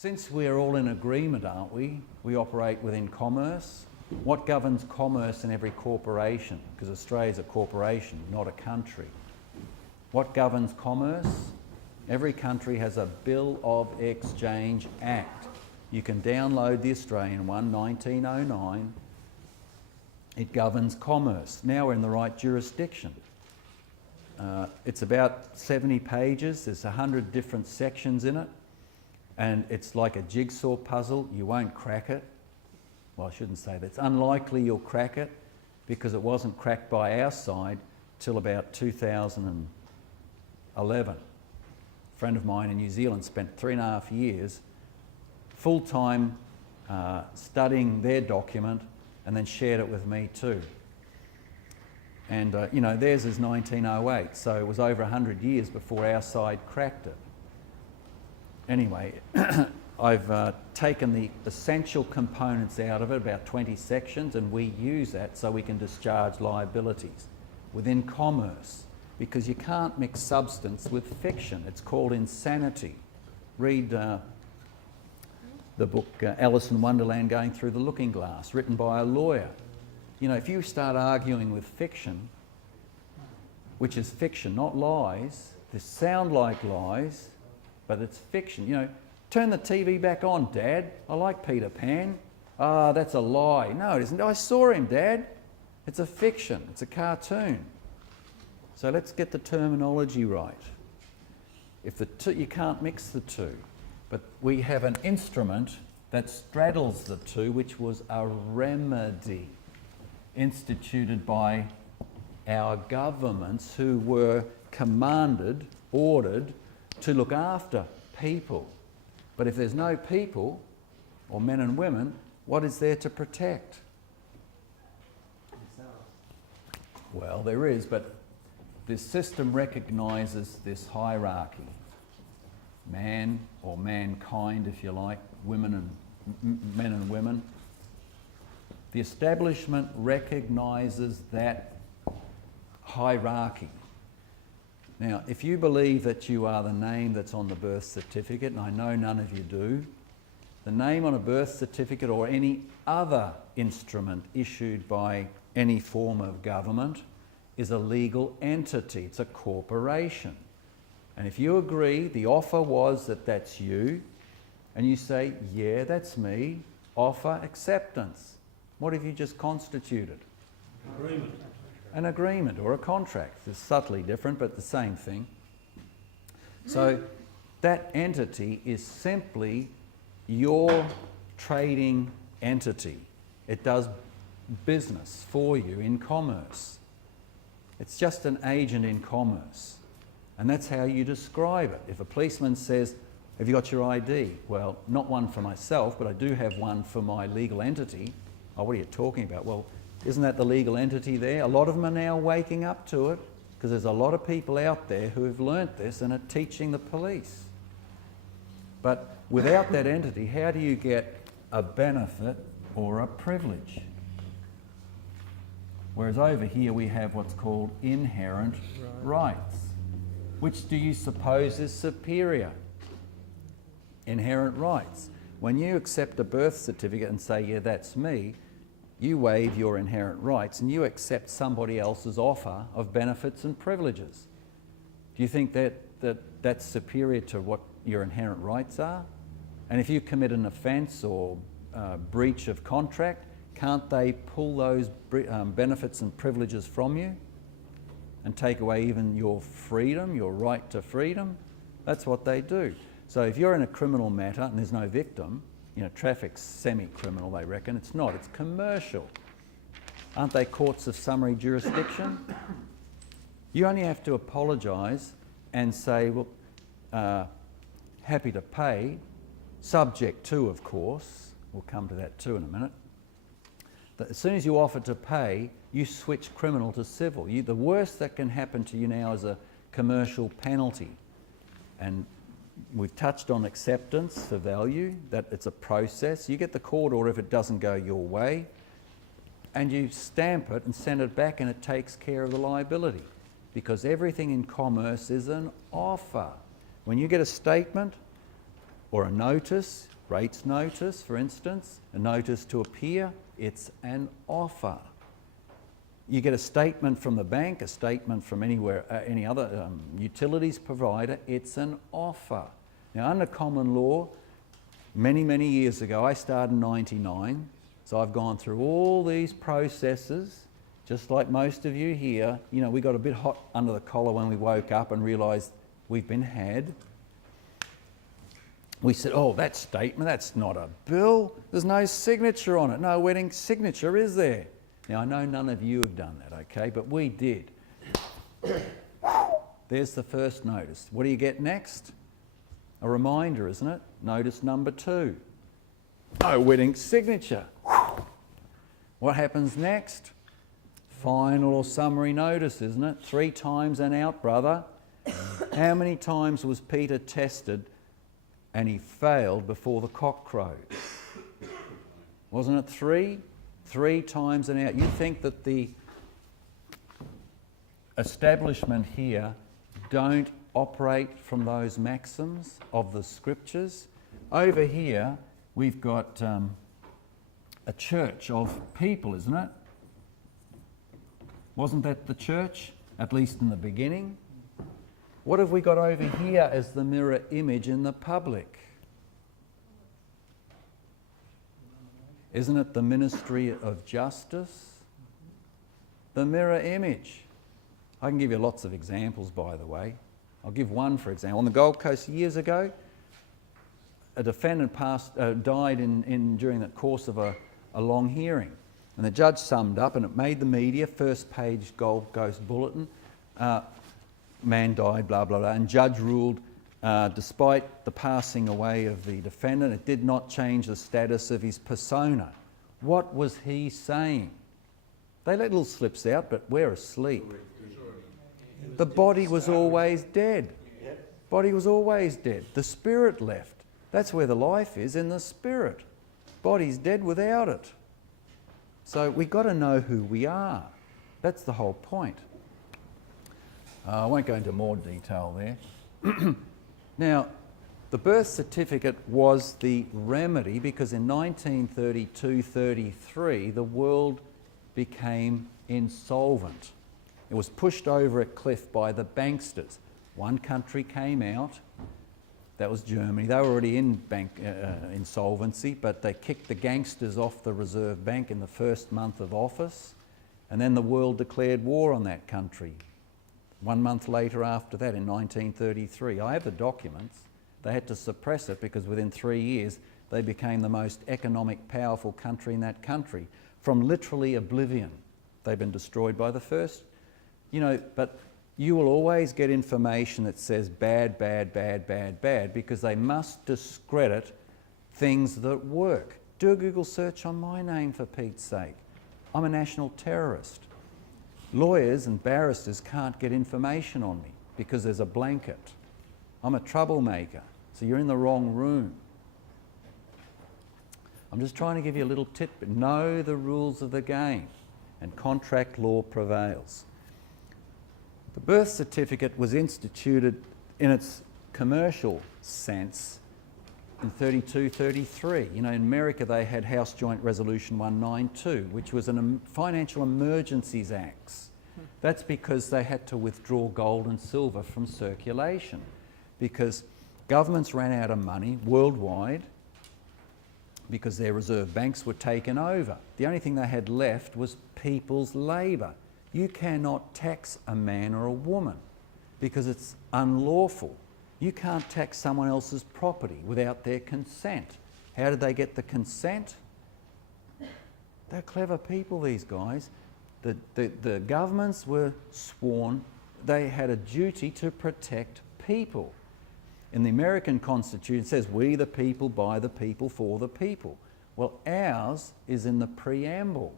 Since we're all in agreement, aren't we? We operate within commerce. What governs commerce in every corporation? Because Australia's a corporation, not a country. What governs commerce? Every country has a Bill of Exchange Act. You can download the Australian one, 1909. It governs commerce. Now we're in the right jurisdiction. It's about 70 pages. There's 100 different sections in it. And it's like a jigsaw puzzle. You won't crack it. Well, I shouldn't say that. It's unlikely you'll crack it because it wasn't cracked by our side till about 2011. A friend of mine in New Zealand spent 3.5 years full-time studying their document and then shared it with me too. And you know, theirs is 1908, so it was over 100 years before our side cracked it. Anyway, I've taken the essential components out of it, about 20 sections, and we use that so we can discharge liabilities within commerce, because you can't mix substance with fiction. It's called insanity. Read the book Alice in Wonderland Going Through the Looking Glass, written by a lawyer. You know, if you start arguing with fiction, which is fiction, not lies, they sound like lies, but it's fiction. You know, turn the TV back on, Dad. I like Peter Pan. Ah, that's a lie. No, it isn't. I saw him, Dad. It's a fiction. It's a cartoon. So let's get the terminology right. If the two, you can't mix the two. But we have an instrument that straddles the two, which was a remedy instituted by our governments, who were commanded, ordered to look after people. But if there's no people, or men and women, what is there to protect? Well, there is, but this system recognises this hierarchy. Man, or mankind if you like, women and men and women. The establishment recognises that hierarchy. Now, if you believe that you are the name that's on the birth certificate, and I know none of you do, the name on a birth certificate or any other instrument issued by any form of government is a legal entity. It's a corporation. And if you agree, the offer was that that's you, and you say, yeah, that's me, offer acceptance. What have you just constituted? Agreement. An agreement or a contract. It's subtly different, but the same thing. So that entity is simply your trading entity. It does business for you in commerce. It's just an agent in commerce. And that's how you describe it. If a policeman says, have you got your ID? Well, not one for myself, but I do have one for my legal entity. Oh, what are you talking about? Well, isn't that the legal entity there? A lot of them are now waking up to it, because there's a lot of people out there who have learnt this and are teaching the police. But without that entity, how do you get a benefit or a privilege? Whereas over here we have what's called inherent rights. Which do you suppose is superior? Inherent rights. When you accept a birth certificate and say, yeah, that's me, you waive your inherent rights and you accept somebody else's offer of benefits and privileges. Do you think that's superior to what your inherent rights are? And if you commit an offence or breach of contract, can't they pull those benefits and privileges from you and take away even your freedom, your right to freedom? That's what they do. So if you're in a criminal matter and there's no victim, you know, traffic's semi-criminal, they reckon. It's not, it's commercial. Aren't they courts of summary jurisdiction? You only have to apologise and say, well, happy to pay, subject to, of course, we'll come to that too in a minute. But as soon as you offer to pay, you switch criminal to civil. The worst that can happen to you now is a commercial penalty. And we've touched on acceptance for value, that it's a process. You get the court order if it doesn't go your way, and you stamp it and send it back, and it takes care of the liability, because everything in commerce is an offer. When you get a statement, or a notice, rates notice, for instance, a notice to appear, it's an offer. You get a statement from the bank, a statement from anywhere, any other utilities provider, it's an offer. Now, under common law, many, many years ago, I started in 99, so I've gone through all these processes, just like most of you here. You know, we got a bit hot under the collar when we woke up and realised we've been had. We said, oh, that statement, that's not a bill. There's no signature on it. No wedding signature, is there? Now, I know none of you have done that, okay, but we did. There's the first notice. What do you get next? A reminder, isn't it? Notice number 2. No wedding signature. What happens next? Final or summary notice, isn't it? 3 times and out, brother. How many times was Peter tested and he failed before the cock crowed? Wasn't it 3? 3 times and out. You think that the establishment here don't operate from those maxims of the scriptures? Over here, we've got a church of people, isn't it? Wasn't that the church, at least in the beginning? What have we got over here as the mirror image in the public? Isn't it the ministry of justice? The mirror image. I can give you lots of examples, by the way. I'll give one, for example. On the Gold Coast years ago, a defendant died during the course of a long hearing. And the judge summed up, and it made the media, first page Gold Coast Bulletin, man died, blah, blah, blah. And judge ruled, despite the passing away of the defendant, it did not change the status of his persona. What was he saying? They let little slips out, but we're asleep. The body was always dead. Body was always dead. The spirit left. That's where the life is, in the spirit. Body's dead without it. So we've got to know who we are. That's the whole point. I won't go into more detail there. Now, the birth certificate was the remedy because in 1932-33 the world became insolvent. It was pushed over a cliff by the banksters. One country came out, that was Germany. They were already in insolvency, but they kicked the gangsters off the Reserve Bank in the first month of office, and then the world declared war on that country. 1 month later after that, in 1933. I have the documents. They had to suppress it because within 3 years they became the most economic, powerful country in that country. From literally oblivion. They've been destroyed by the first. You know, but you will always get information that says bad, bad, bad, bad, bad, because they must discredit things that work. Do a Google search on my name, for Pete's sake. I'm a national terrorist. Lawyers and barristers can't get information on me because there's a blanket. I'm a troublemaker, so you're in the wrong room. I'm just trying to give you a little tidbit. Know the rules of the game, and contract law prevails. The birth certificate was instituted in its commercial sense in 32-33. You know, in America they had House Joint Resolution 192, which was an Financial Emergencies Acts. That's because they had to withdraw gold and silver from circulation because governments ran out of money worldwide because their reserve banks were taken over. The only thing they had left was people's labour. You cannot tax a man or a woman because it's unlawful. You can't tax someone else's property without their consent. How did they get the consent? They're clever people, these guys. The governments were sworn, they had a duty to protect people. In the American Constitution it says, we the people, by the people, for the people. Well, ours is in the preamble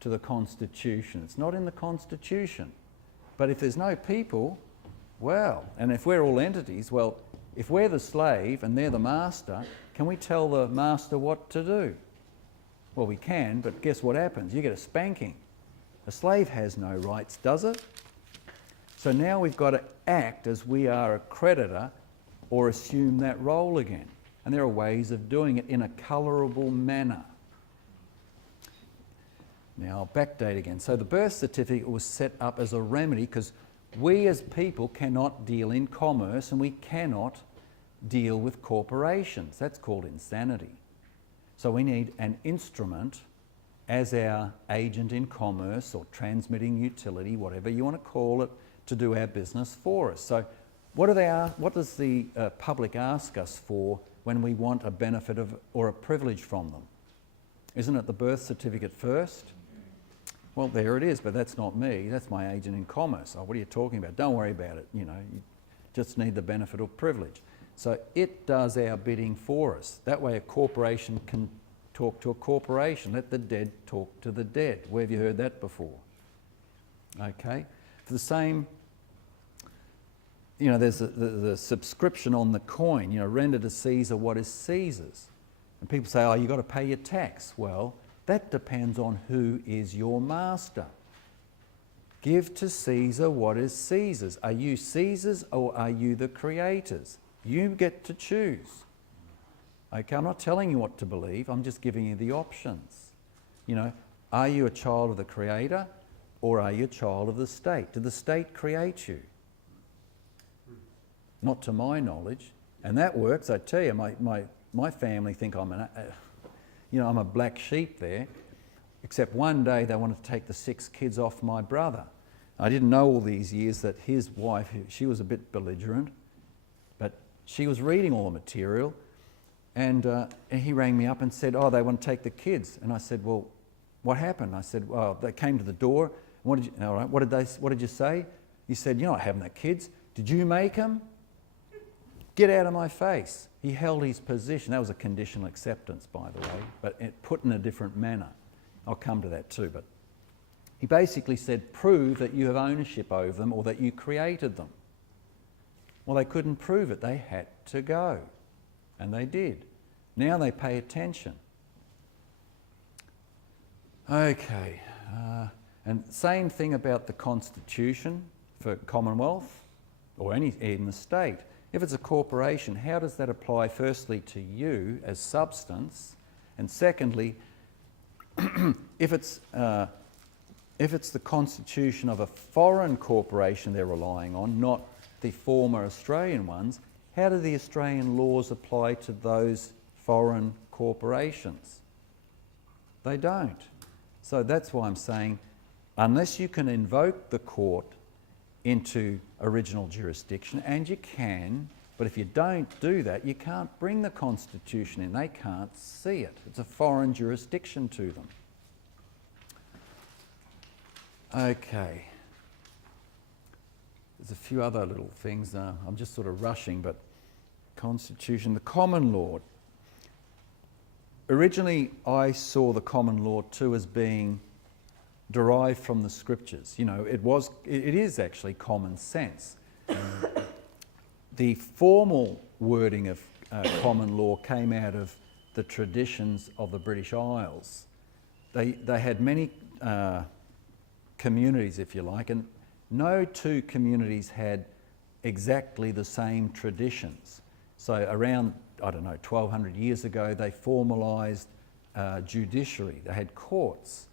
to the Constitution. It's not in the Constitution. But if there's no people, well, and if we're all entities, well, if we're the slave and they're the master, can we tell the master what to do? Well, we can, but guess what happens? You get a spanking. A slave has no rights, does it? So now we've got to act as we are a creditor or assume that role again. And there are ways of doing it in a colourable manner. Now I'll backdate again. So the birth certificate was set up as a remedy because we as people cannot deal in commerce and we cannot deal with corporations. That's called insanity. So we need an instrument as our agent in commerce or transmitting utility, whatever you want to call it, to do our business for us. So what does the public ask us for when we want a benefit of or a privilege from them? Isn't it the birth certificate first? Well, there it is, but that's not me. That's my agent in commerce. Oh, what are you talking about? Don't worry about it. You just need the benefit of privilege. So it does our bidding for us. That way a corporation can talk to a corporation. Let the dead talk to the dead. Where have you heard that before? Okay. For the same, there's the subscription on the coin, render to Caesar what is Caesar's. And people say, oh, you've got to pay your tax. Well, that depends on who is your master. Give to Caesar what is Caesar's. Are you Caesar's or are you the creators? You get to choose. Okay, I'm not telling you what to believe, I'm just giving you the options. Are you a child of the Creator or are you a child of the state? Did the state create you? Not to my knowledge. And that works, I tell you, my family think I'm I'm a black sheep there, except one day they wanted to take the 6 kids off my brother. I didn't know all these years that his wife, she was a bit belligerent, but she was reading all the material, and he rang me up and said, oh, they want to take the kids. And I said, well, what happened? I said, well, they came to the door. All right, what did you say? He said, you're not having the kids. Did you make them? Get out of my face. He held his position. That was a conditional acceptance, by the way, but put in a different manner. I'll come to that too. But he basically said, prove that you have ownership over them or that you created them. Well, they couldn't prove it. They had to go. And they did. Now they pay attention. Okay. And same thing about the Constitution for Commonwealth or in the state. If it's a corporation, how does that apply firstly to you as substance? And secondly, if it's the constitution of a foreign corporation they're relying on, not the former Australian ones, how do the Australian laws apply to those foreign corporations? They don't. So that's why I'm saying, unless you can invoke the court into original jurisdiction, and you can, but if you don't do that, you can't bring the Constitution in. They can't see it. It's a foreign jurisdiction to them. Okay. There's a few other little things. I'm just sort of rushing, but Constitution, the common law. Originally, I saw the common law too as being derived from the scriptures. It is actually common sense. The formal wording of common law came out of the traditions of the British Isles. They had many communities, if you like, and no two communities had exactly the same traditions. So around, 1200 years ago, they formalised judiciary. They had courts.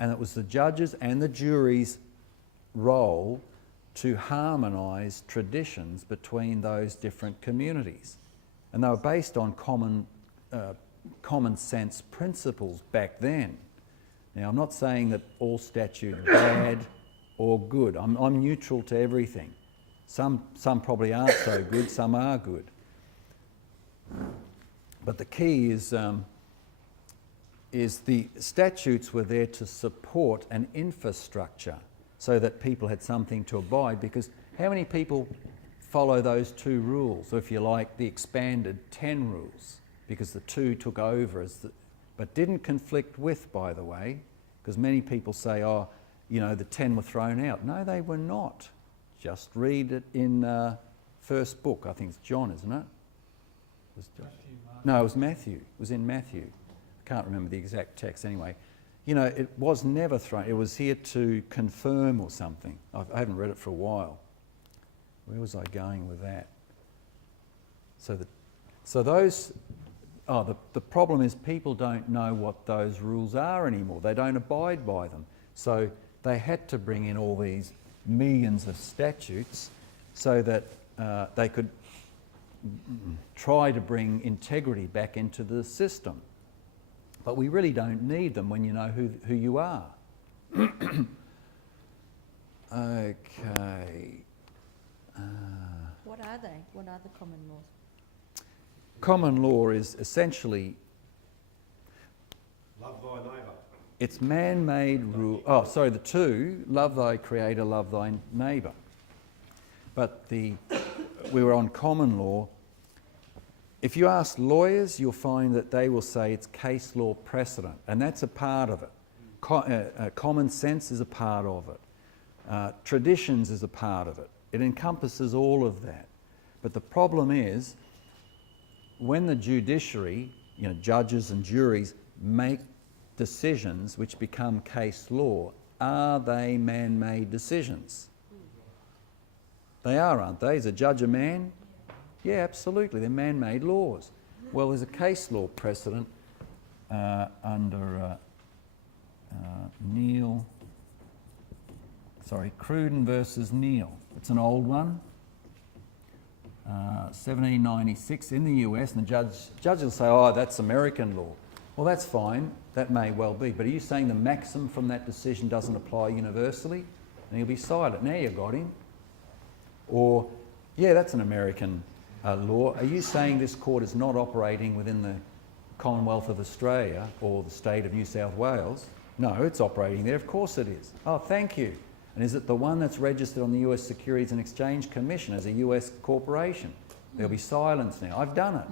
And it was the judges and the jury's role to harmonise traditions between those different communities. And they were based on common sense principles back then. Now, I'm not saying that all statutes are bad or good. I'm neutral to everything. Some probably aren't so good, some are good. But the key is the statutes were there to support an infrastructure so that people had something to abide, because how many people follow those 2 rules, or if you like, the expanded 10 rules, because the 2 took over but didn't conflict with, by the way, because many people say, the 10 were thrown out. No, they were not. Just read it in first book. I think it's John, isn't it? No, it was Matthew. It was in Matthew. Can't remember the exact text anyway. It was never thrown. It was here to confirm or something. I haven't read it for a while. Where was I going with that? The problem is people don't know what those rules are anymore. They don't abide by them. So they had to bring in all these millions of statutes so that they could try to bring integrity back into the system. But we really don't need them when you know who you are. Okay. What are they? What are the common laws? Common law is essentially... Love thy neighbour. It's man-made rule. Oh, sorry, the two, love thy creator, love thy neighbour. But we were on common law. If you ask lawyers, you'll find that they will say it's case law precedent, and that's a part of it. Common sense is a part of it. Traditions is a part of it. It encompasses all of that. But the problem is, when the judiciary, judges and juries, make decisions which become case law, are they man-made decisions? They are, aren't they? Is a judge a man? Yeah, absolutely. They're man-made laws. Well, there's a case law precedent under Cruden versus Neal. It's an old one. 1796 in the US, and the judge will say, oh, that's American law. Well, that's fine. That may well be. But are you saying the maxim from that decision doesn't apply universally? And he'll be silent. Now you got him. Or, yeah, that's an American law. Are you saying this court is not operating within the Commonwealth of Australia or the state of New South Wales? No, it's operating there. Of course it is. Oh, thank you. And is it the one that's registered on the US Securities and Exchange Commission as a US corporation? There'll be silence now. I've done it.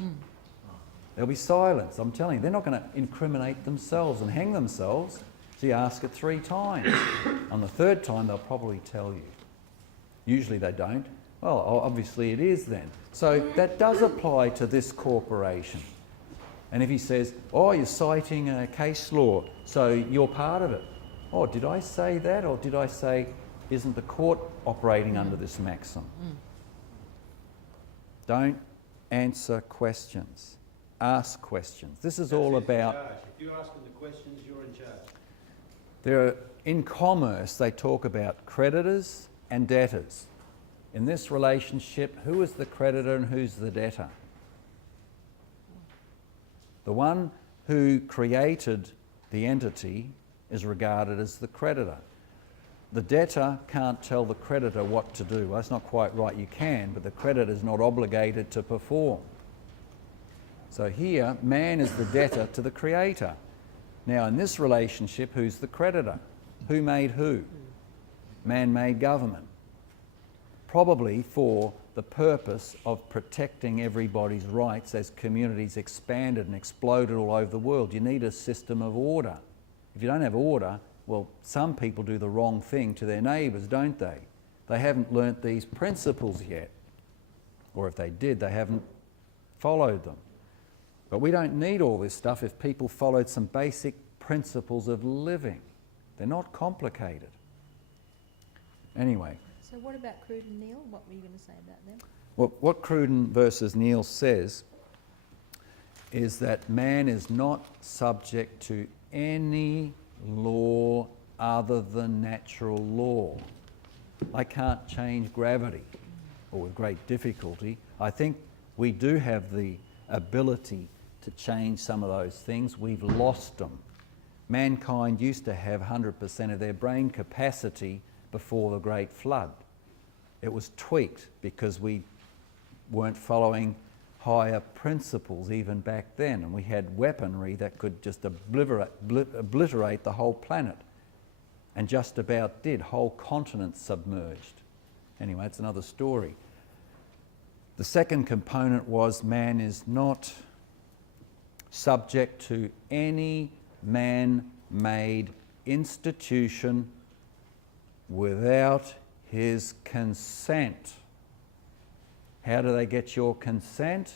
There'll be silence. I'm telling you, they're not going to incriminate themselves and hang themselves. So you ask it 3 times. On the 3rd time, they'll probably tell you. Usually they don't. Well, obviously it is then. So that does apply to this corporation. And if he says, oh, you're citing a case law, so you're part of it. Oh, did I say that, or did I say, isn't the court operating under this maxim? Don't answer questions. Ask questions. This is all about... If you're asking the questions, you're in charge. In commerce, they talk about creditors and debtors. In this relationship, who is the creditor and who's the debtor? The one who created the entity is regarded as the creditor. The debtor can't tell the creditor what to do. Well, that's not quite right, you can, but the creditor is not obligated to perform. So here, man is the debtor to the creator. Now in this relationship, who's the creditor? Who made who? Man-made government. Probably for the purpose of protecting everybody's rights as communities expanded and exploded all over the world. You need a system of order. If you don't have order, well, some people do the wrong thing to their neighbours, don't they? They haven't learnt these principles yet. Or if they did, they haven't followed them. But we don't need all this stuff if people followed some basic principles of living. They're not complicated. Anyway. So what about Cruden and Neal? What were you going to say about them? Well, what Cruden versus Neal says is that man is not subject to any law other than natural law. I can't change gravity, or with great difficulty. I think we do have the ability to change some of those things. We've lost them. Mankind used to have 100% of their brain capacity before the Great Flood. It was tweaked because we weren't following higher principles even back then, and we had weaponry that could just obliterate the whole planet, and just about did. Whole continents submerged. Anyway, that's another story. The second component was man is not subject to any man-made institution without his consent. How do they get your consent?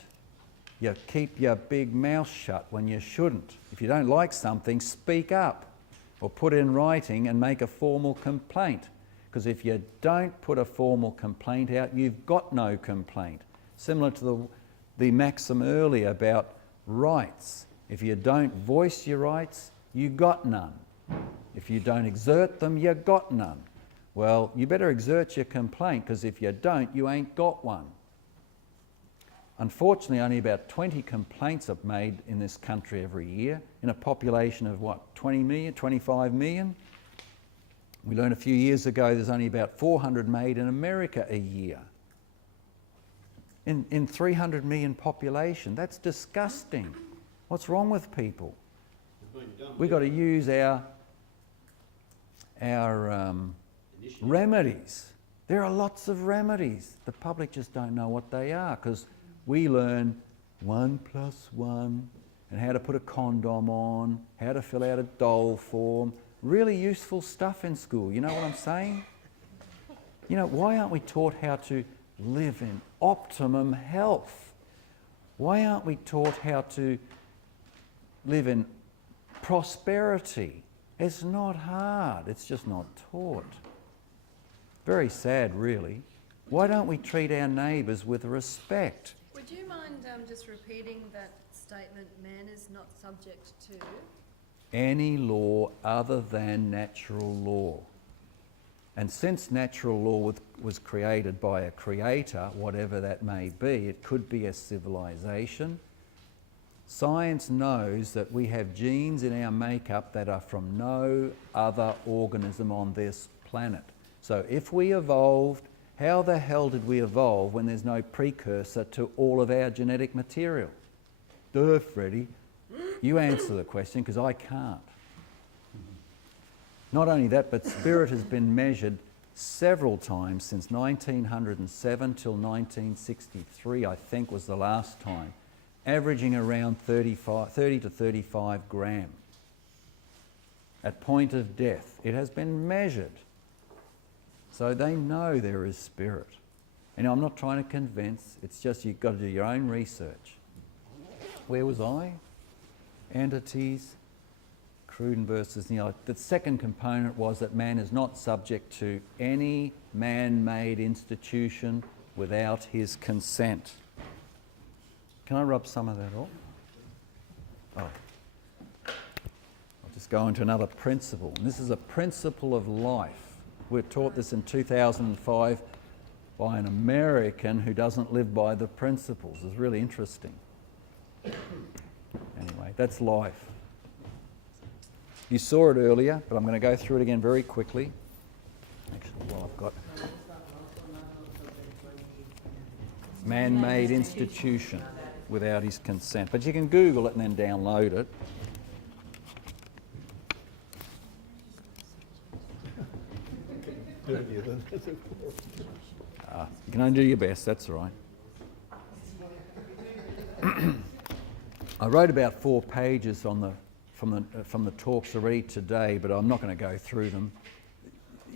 You keep your big mouth shut when you shouldn't. If you don't like something, speak up or put it in writing and make a formal complaint. Because if you don't put a formal complaint out, you've got no complaint. Similar to the maxim earlier about rights. If you don't voice your rights, you got none. If you don't exert them, you got none. Well, you better exert your complaint, because if you don't, you ain't got one. Unfortunately, only about 20 complaints are made in this country every year, in a population of what, 20 million, 25 million? We learned a few years ago there's only about 400 made in America a year. In 300 million population, that's disgusting. What's wrong with people? We've got to use our remedies. There are lots of remedies. The public just don't know what they are, because we learn 1 + 1 and how to put a condom on, how to fill out a dole form. Really useful stuff in school. You know what I'm saying? You know, why aren't we taught how to live in optimum health? Why aren't we taught how to live in prosperity? It's not hard, it's just not taught. Very sad, really. Why don't we treat our neighbours with respect? Would you mind just repeating that statement, man is not subject to? Any law other than natural law. And since natural law was created by a creator, whatever that may be, it could be a civilization. Science knows that we have genes in our makeup that are from no other organism on this planet. So if we evolved, how the hell did we evolve when there's no precursor to all of our genetic material? Duh, Freddie. You answer the question, because I can't. Not only that, but spirit has been measured several times since 1907 till 1963, I think was the last time, averaging around 30 to 35 gram at point of death. It has been measured. So they know there is spirit. And I'm not trying to convince, it's just you've got to do your own research. Where was I? Entities, Cruden versus Neil. The second component was that man is not subject to any man-made institution without his consent. Can I rub some of that off? Oh. I'll just go into another principle. And this is a principle of life. We were taught this in 2005 by an American who doesn't live by the principles. It's really interesting. Anyway, that's life. You saw it earlier, but I'm going to go through it again very quickly. Actually, what I've got. Man-made institution without his consent. But you can Google it and then download it. You can only do your best, that's all right. I wrote about 4 pages on from the talks already today, but I'm not going to go through them.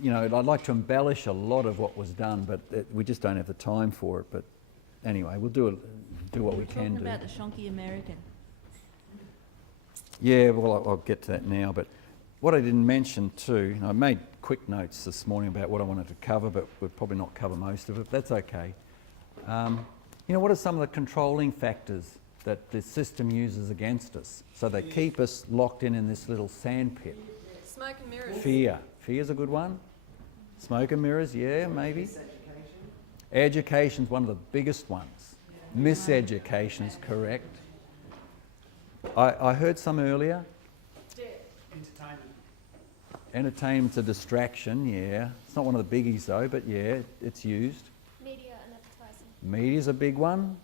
You know, I'd like to embellish a lot of what was done, but we just don't have the time for it. But anyway, we'll do what we can do. Talking about the shonky American. Yeah, well, I'll get to that now. But what I didn't mention too, I made quick notes this morning about what I wanted to cover, but we'll probably not cover most of it. That's okay. You know, what are some of the controlling factors that the system uses against us? So they keep us locked in this little sandpit. Smoke and mirrors. Fear. Fear's a good one. Smoke and mirrors, yeah, maybe. Education's one of the biggest ones. Miseducation is correct. I heard some earlier. Entertainment. Entertainment's a distraction, yeah. It's not one of the biggies though, but yeah, it's used. Media and advertising. Media's a big one.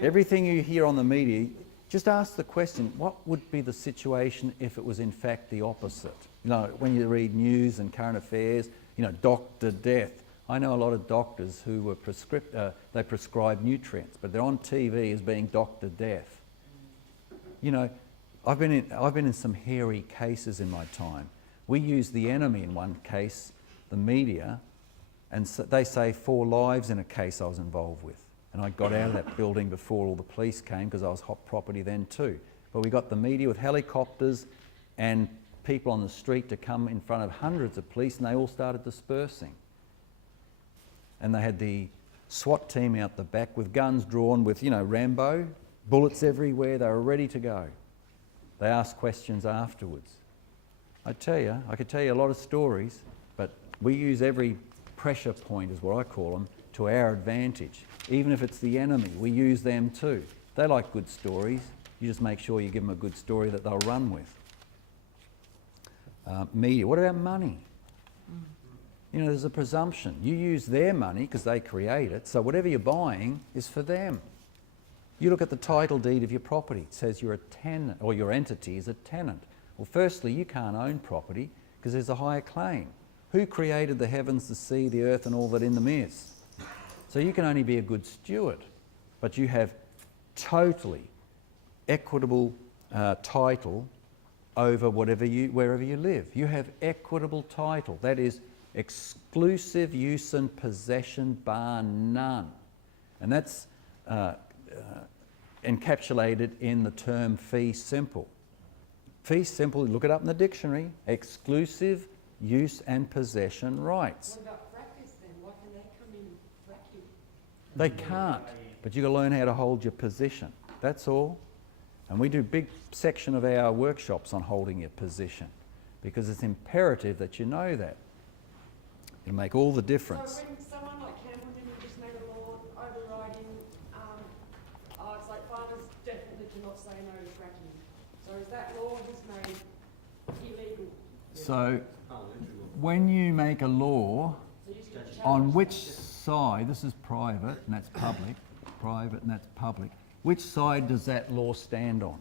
Everything you hear on the media, just ask the question, what would be the situation if it was in fact the opposite? You know, when you read news and current affairs, you know, doctor death. I know a lot of doctors who were they prescribe nutrients, but they're on TV as being Dr. Death. You know, I've been in some hairy cases in my time. We use the enemy in one case, the media, and so they say 4 lives in a case I was involved with. And I got out of that building before all the police came, because I was hot property then too. But we got the media with helicopters and people on the street to come in front of hundreds of police, and they all started dispersing. And they had the SWAT team out the back with guns drawn with, Rambo, bullets everywhere. They were ready to go. They asked questions afterwards. I could tell you a lot of stories, but we use every pressure point, is what I call them, to our advantage. Even if it's the enemy, we use them too. They like good stories. You just make sure you give them a good story that they'll run with. Media. What about money? There's a presumption. You use their money because they create it, so whatever you're buying is for them. You look at the title deed of your property. It says you're a tenant, or your entity is a tenant. Well, firstly, you can't own property because there's a higher claim. Who created the heavens, the sea, the earth and all that in them is? So you can only be a good steward, but you have totally equitable title over wherever you live. You have equitable title. That is exclusive use and possession bar none. And that's encapsulated in the term fee simple. Fee simple, look it up in the dictionary, exclusive use and possession rights. What about frackers then? Why can they come in and frack you? They can't, but you've got to learn how to hold your position. That's all. And we do a big section of our workshops on holding your position because it's imperative that you know that. It'll make all the difference. So when someone like Cameron just made a law overriding, it's like farmers definitely cannot say no to fracking. So is that law just made illegal? So when you make a law, So you can challenge on which something. side, this is private and that's public, private and that's public, which side does that law stand on?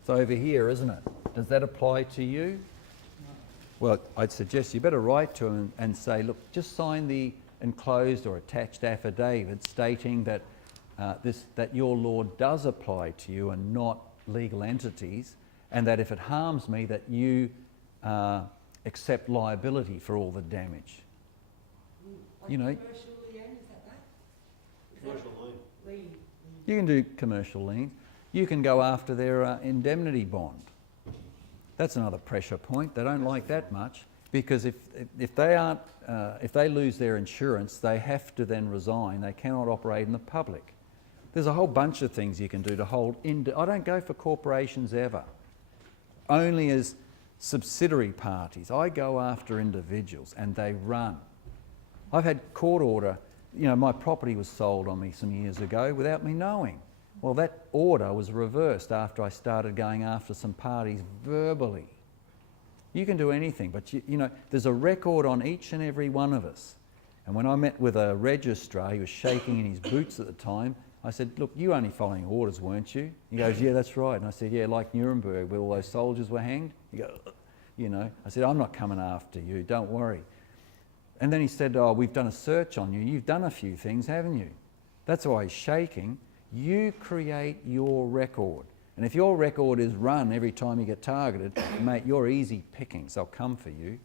It's over here, isn't it? Does that apply to you? Well, I'd suggest you better write to him and say, look, just sign the enclosed or attached affidavit stating that that your law does apply to you and not legal entities, and that if it harms me, that you accept liability for all the damage. Like You know, commercial lien, is that? Commercial lien. you can do commercial lien. You can go after their indemnity bond. That's another pressure point. They don't like that much because if they lose their insurance, they have to then resign. They cannot operate in the public. There's a whole bunch of things you can do to hold in. I don't go for corporations ever. Only as subsidiary parties. I go after individuals and they run. I've had court order. My property was sold on me some years ago without me knowing. Well, that order was reversed after I started going after some parties verbally. You can do anything, but there's a record on each and every one of us. And when I met with a registrar, he was shaking in his boots at the time, I said, look, you only following orders, weren't you? He goes, yeah, that's right. And I said, yeah, like Nuremberg, where all those soldiers were hanged. He goes, I said, I'm not coming after you, don't worry. And then he said, oh, we've done a search on you. You've done a few things, haven't you? That's why he's shaking. You create your record. And if your record is run every time you get targeted, mate, you're easy pickings. They'll come for you.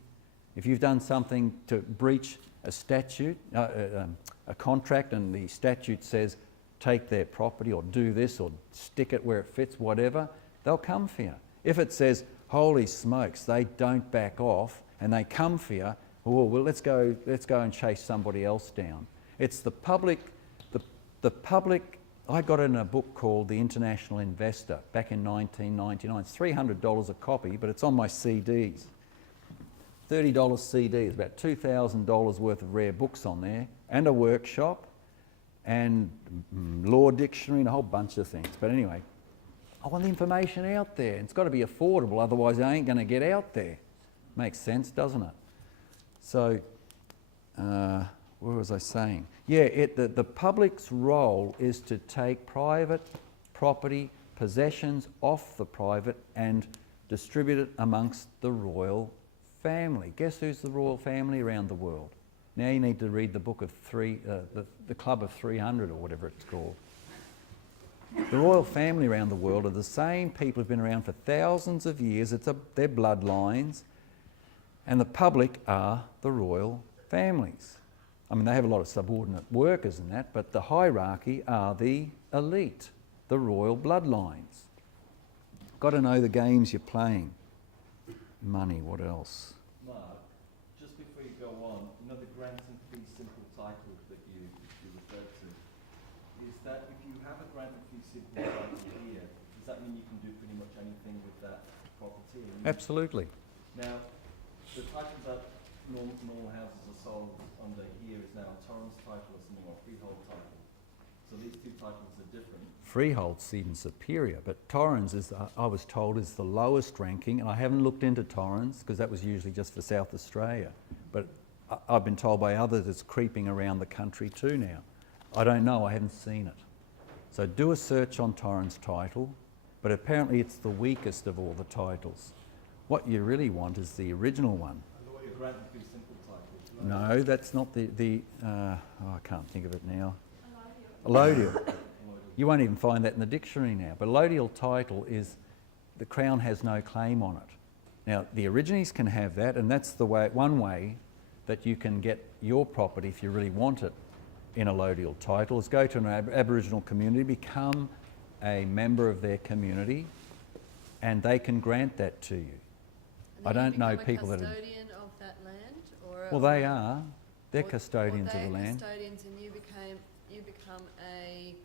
If you've done something to breach a statute, a contract, and the statute says take their property or do this or stick it where it fits, whatever, they'll come for you. If it says, holy smokes, they don't back off and they come for you, well, let's go and chase somebody else down. It's the public, the public. I got it in a book called The International Investor back in 1999. It's $300 a copy, but it's on my CDs. $30 CD is about $2,000 worth of rare books on there, and a workshop, and law dictionary, and a whole bunch of things. But anyway, I want the information out there. It's got to be affordable, otherwise it ain't going to get out there. Makes sense, doesn't it? So, what was I saying? Yeah, the public's role is to take private property, possessions off the private and distribute it amongst the royal family. Guess who's the royal family around the world? Now you need to read the book of the Club of 300 or whatever it's called. The royal family around the world are the same people who've been around for thousands of years. They're bloodlines, and the public are the royal families. I mean, they have a lot of subordinate workers and that, but the hierarchy are the elite, the royal bloodlines. Got to know the games you're playing. Money, what else? Mark, just before you go on, the grant and fee simple title title here, does that mean you can do pretty much anything with that property? Absolutely. Now, the title that normal houses are sold under here is now Torrens title, is more a freehold title. So these two titles are different. Freehold's even superior, but Torrens is, I was told, is the lowest ranking, and I haven't looked into Torrens because that was usually just for South Australia. But I've been told by others it's creeping around the country too now. I don't know, I haven't seen it. So do a search on Torrens title, but apparently it's the weakest of all the titles. What you really want is the original one. The grant fee simple title. No, that's not I can't think of it now. Allodial. You won't even find that in the dictionary now. But allodial title is the Crown has no claim on it. Now, the originaries can have that, and that's the way, one way that you can get your property, if you really want it, in allodial title, is go to an Aboriginal community, become a member of their community, and they can grant that to you. And I then you don't know become people a that are... custodian of that land, or Well, they are. They're or- custodians or of the they're land. custodians, and you become a,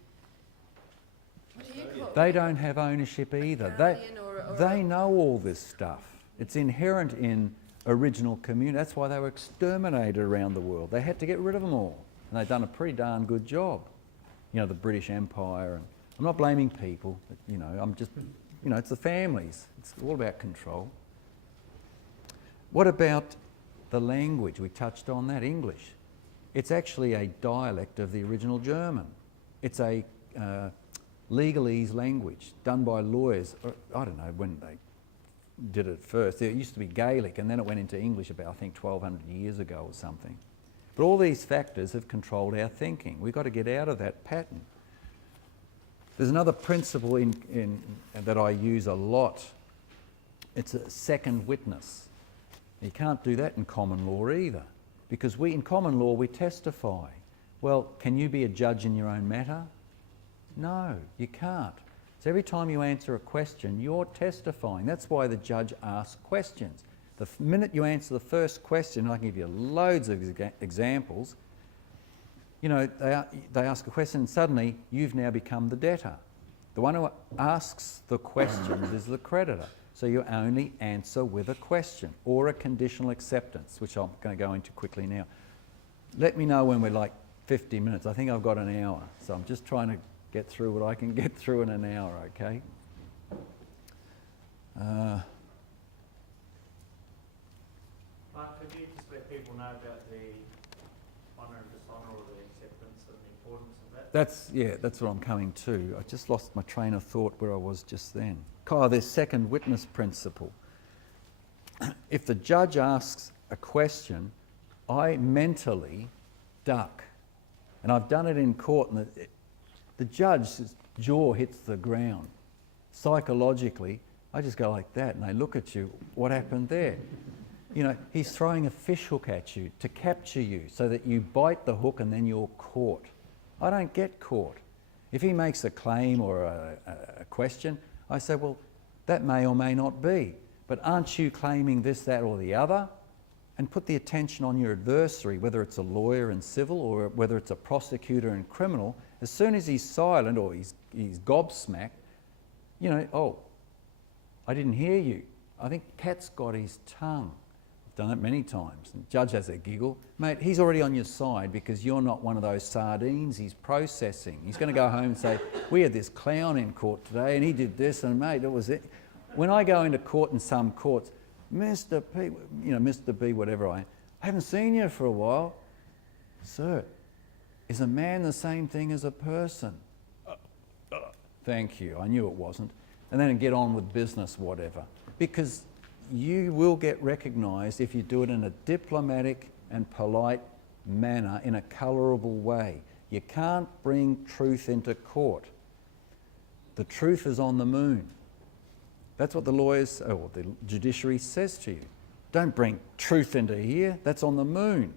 what do you call it? They don't have ownership either. Guardian or They know all this stuff. It's inherent in original community. That's why they were exterminated around the world. They had to get rid of them all. And they've done a pretty darn good job. You know, the British Empire. And I'm not blaming people, but, you know, I'm just, you know, it's the families. It's all about control. What about the language? We touched on that, English. It's actually a dialect of the original German. It's a legalese language done by lawyers. I don't know when they did it first. It used to be Gaelic, and then it went into English about, I think, 1200 years ago or something. But all these factors have controlled our thinking. We've got to get out of that pattern. There's another principle that I use a lot. It's a second witness. You can't do that in common law either, because in common law we testify. Well, can you be a judge in your own matter? No, you can't. So every time you answer a question, you're testifying. That's why the judge asks questions. The minute you answer the first question, I can give you loads of examples, you know, they ask a question and suddenly you've now become the debtor. The one who asks the questions is the creditor. So you only answer with a question or a conditional acceptance, which I'm going to go into quickly now. Let me know when we're like 50 minutes. I think I've got an hour, so I'm just trying to get through what I can get through in an hour, okay? Mark, could you just let people know about the honour and dishonour, or the acceptance and the importance of that? That's what I'm coming to. I just lost my train of thought where I was just then. Kyle, there's second witness principle. If the judge asks a question, I mentally duck. And I've done it in court, and the judge's jaw hits the ground. Psychologically, I just go like that, and they look at you, what happened there? You know, he's throwing a fish hook at you to capture you so that you bite the hook and then you're caught. I don't get caught. If he makes a claim or a question, I say, well, that may or may not be, but aren't you claiming this, that or the other? And put the attention on your adversary, whether it's a lawyer in civil or whether it's a prosecutor in criminal. As soon as he's silent or he's gobsmacked, you know, oh, I didn't hear you. I think cat's got his tongue. I've done it many times. And the judge has a giggle. Mate, he's already on your side because you're not one of those sardines he's processing. He's going to go home and say, we had this clown in court today and he did this, and mate, it was it. When I go into court in some courts, Mr. P, you know, Mr. B, whatever I haven't seen you for a while. Sir, is a man the same thing as a person? Thank you, I knew it wasn't. And then get on with business, whatever. Because you will get recognised if you do it in a diplomatic and polite manner, in a colourable way. You can't bring truth into court. The truth is on the moon. That's what the lawyers, or the judiciary says to you. Don't bring truth into here, that's on the moon.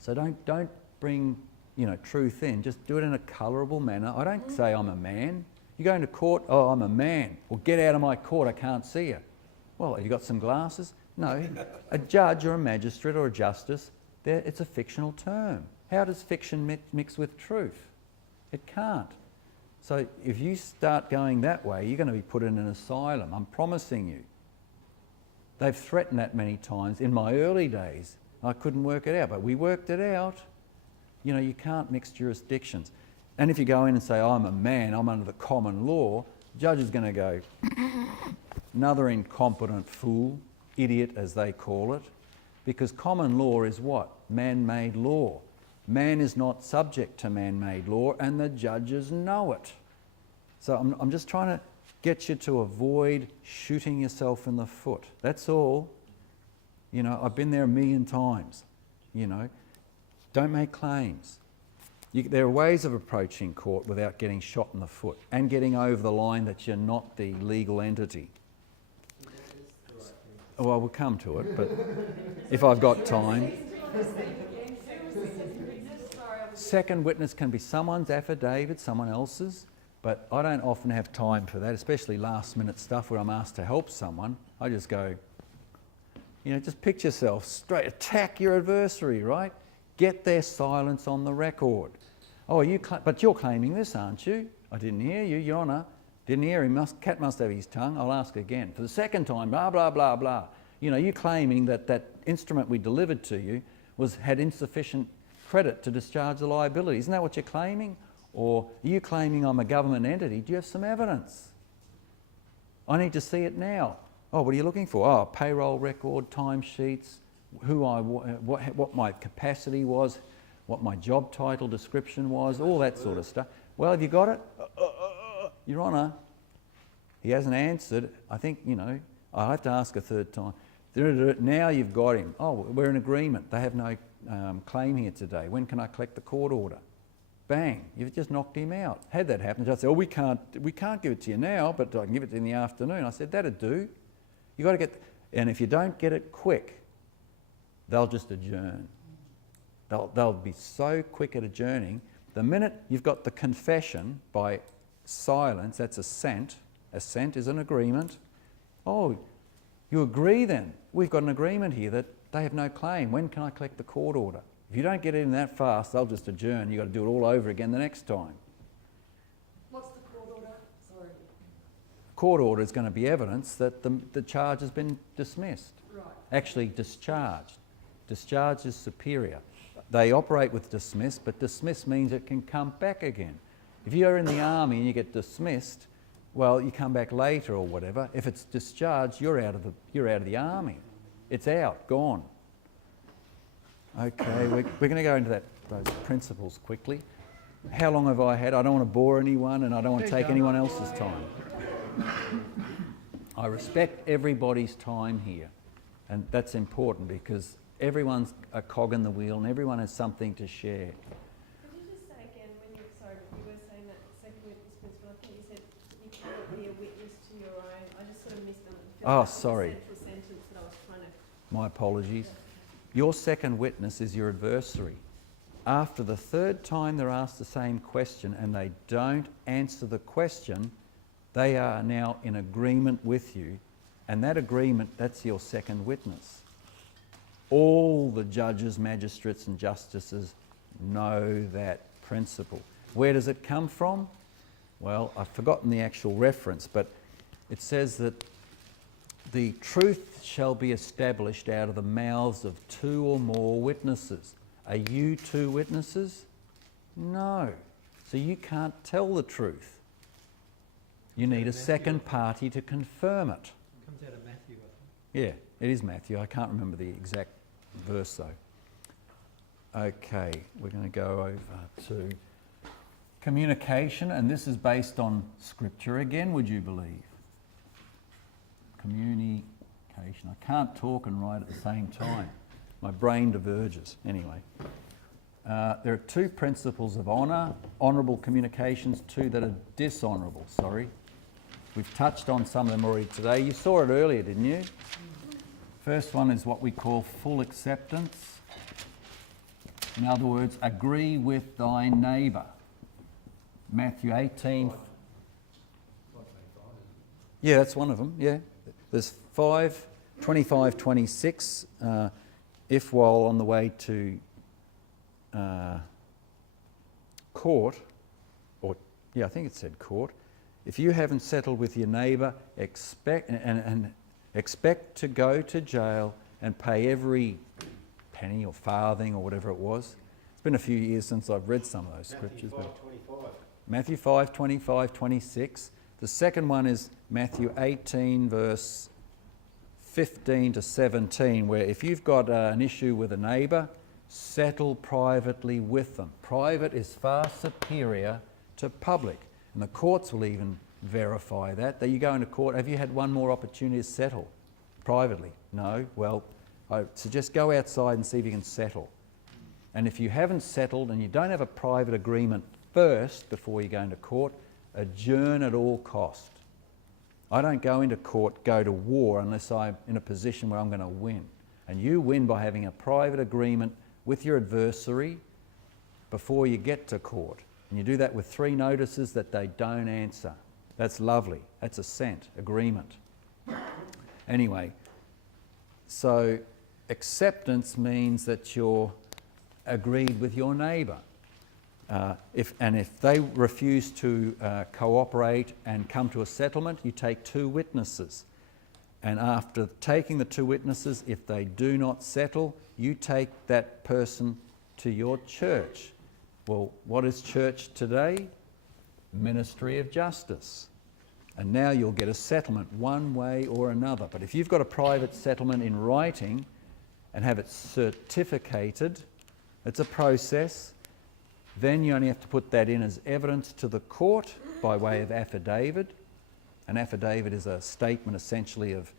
So don't bring, you know, truth in, just do it in a colourable manner. I don't say I'm a man. You go into court, oh, I'm a man. Well, get out of my court, I can't see you. Well, have you got some glasses? No. A judge or a magistrate or a justice, it's a fictional term. How does fiction mix with truth? It can't. So if you start going that way, you're going to be put in an asylum, I'm promising you. They've threatened that many times. In my early days, I couldn't work it out, but we worked it out. You know, you can't mix jurisdictions. And if you go in and say, I'm a man, I'm under the common law, the judge is going to go, another incompetent fool, idiot as they call it, because common law is what? Man-made law. Man is not subject to man-made law, and the judges know it. So I'm just trying to get you to avoid shooting yourself in the foot. That's all. You know, I've been there a million times. You know, don't make claims. There are ways of approaching court without getting shot in the foot and getting over the line that you're not the legal entity. Well, we'll come to it, but if I've got time. Second witness can be someone's affidavit, someone else's, but I don't often have time for that, especially last minute stuff where I'm asked to help someone. I just go, you know, just picture yourself straight, attack your adversary, right? Get their silence on the record. Oh, but you're claiming this, aren't you? I didn't hear you, Your Honour. Didn't hear him. Cat must have his tongue. I'll ask again. For the second time, blah, blah, blah, blah. You know, you claiming that that instrument we delivered to you had insufficient credit to discharge the liability. Isn't that what you're claiming? Or are you claiming I'm a government entity? Do you have some evidence? I need to see it now. Oh, what are you looking for? Oh, payroll record, timesheets, what my capacity was, what my job title description was, all that sort of stuff. Well, have you got it? Your Honour, he hasn't answered. I think, you know, I have to ask a third time. Now you've got him. Oh, we're in agreement. They have no claim here today. When can I collect the court order? Bang, you've just knocked him out. Had that happened, the judge said, oh, we can't give it to you now, but I can give it to you in the afternoon. I said, that'd do. You got to get, and if you don't get it quick, they'll just adjourn. They'll be so quick at adjourning. The minute you've got the confession by silence, that's assent. Assent is an agreement. Oh, you agree then? We've got an agreement here that they have no claim. When can I collect the court order? If you don't get it in that fast, they'll just adjourn. You've got to do it all over again the next time. What's the court order? Sorry. Court order is going to be evidence that the charge has been dismissed. Right. Actually discharged. Discharged is superior. They operate with dismiss, but dismiss means it can come back again. If you're in the army and you get dismissed, well, you come back later or whatever. If it's discharged, you're out of the army. It's out, gone. Okay, we're going to go into those principles quickly. How long have I had? I don't want to bore anyone and I don't want to take anyone else's time. I respect everybody's time here, and that's important because everyone's a cog in the wheel and everyone has something to share. Could you just say again when you were saying that second witness principle, I think you said you cannot be a witness to your own. I just sort of missed on it. Oh, sorry. The central sentence that I was trying to... My apologies. Your second witness is your adversary. After the third time they're asked the same question and they don't answer the question, they are now in agreement with you, and that agreement, that's your second witness. All the judges, magistrates and justices know that principle. Where does it come from? Well, I've forgotten the actual reference, but it says that the truth shall be established out of the mouths of two or more witnesses. Are you two witnesses? No. So you can't tell the truth. You need a second party to confirm it. It comes out of Matthew, I think. Yeah, it is Matthew. I can't remember the exact verse though. Okay, we're going to go over to communication, and this is based on scripture again, would you believe? Communication. I can't talk and write at the same time. My brain diverges. Anyway, there are two principles of honour, honourable communications, two that are dishonourable, sorry. We've touched on some of them already today. You saw it earlier, didn't you? First one is what we call full acceptance. In other words, agree with thy neighbour. Matthew 18. Yeah, that's one of them, yeah. There's 25, 26. If while on the way to court, or Yeah, I think it said court. If you haven't settled with your neighbour, expect to go to jail and pay every penny or farthing or whatever it was. It's been a few years since I've read some of those scriptures. Matthew 5:25. Matthew 5, 25, 26. The second one is Matthew 18, verse 15 to 17, where if you've got an issue with a neighbour, settle privately with them. Private is far superior to public. And the courts will even verify that you go into court. Have you had one more opportunity to settle privately? No? Well, I suggest go outside and see if you can settle. And if you haven't settled and you don't have a private agreement first before you go into court, adjourn at all cost. I don't go into court, go to war, unless I'm in a position where I'm going to win. And you win by having a private agreement with your adversary before you get to court. And you do that with 3 notices that they don't answer. That's lovely. That's assent, agreement. Anyway, so acceptance means that you're agreed with your neighbour. If they refuse to cooperate and come to a settlement, you take 2 witnesses. And after taking the 2 witnesses, if they do not settle, you take that person to your church. Well, what is church today? Ministry of Justice. And now you'll get a settlement one way or another. But if you've got a private settlement in writing and have it certificated, it's a process. Then you only have to put that in as evidence to the court by way of affidavit. An affidavit is a statement essentially of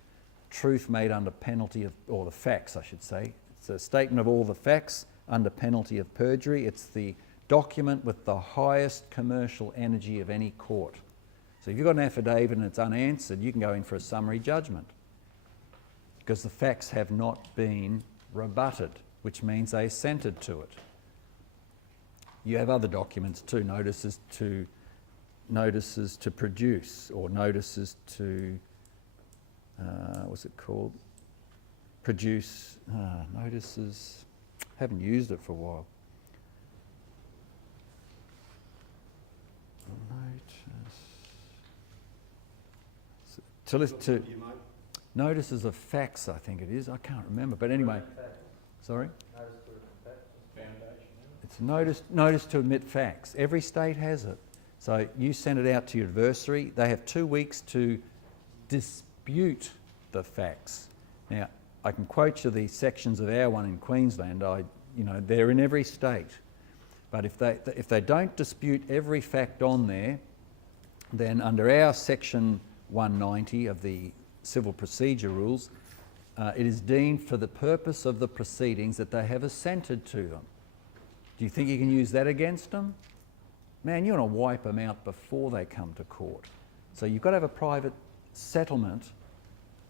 truth made under penalty of, or the facts I should say. It's a statement of all the facts under penalty of perjury. It's the document with the highest commercial energy of any court. So if you've got an affidavit and it's unanswered, you can go in for a summary judgment because the facts have not been rebutted, which means they assented to it. You have other documents too, notices to produce, or notices to, what's it called? Produce, notices, haven't used it for a while. Notices of facts, I think it is. I can't remember, but anyway. Sorry? It's notice to admit facts. Every state has it. So you send it out to your adversary. They have 2 weeks to dispute the facts. Now, I can quote you the sections of our one in Queensland. They're in every state. But if they don't dispute every fact on there, then under our section 190 of the Civil Procedure Rules, it is deemed for the purpose of the proceedings that they have assented to them. Do you think you can use that against them? Man, you want to wipe them out before they come to court. So you've got to have a private settlement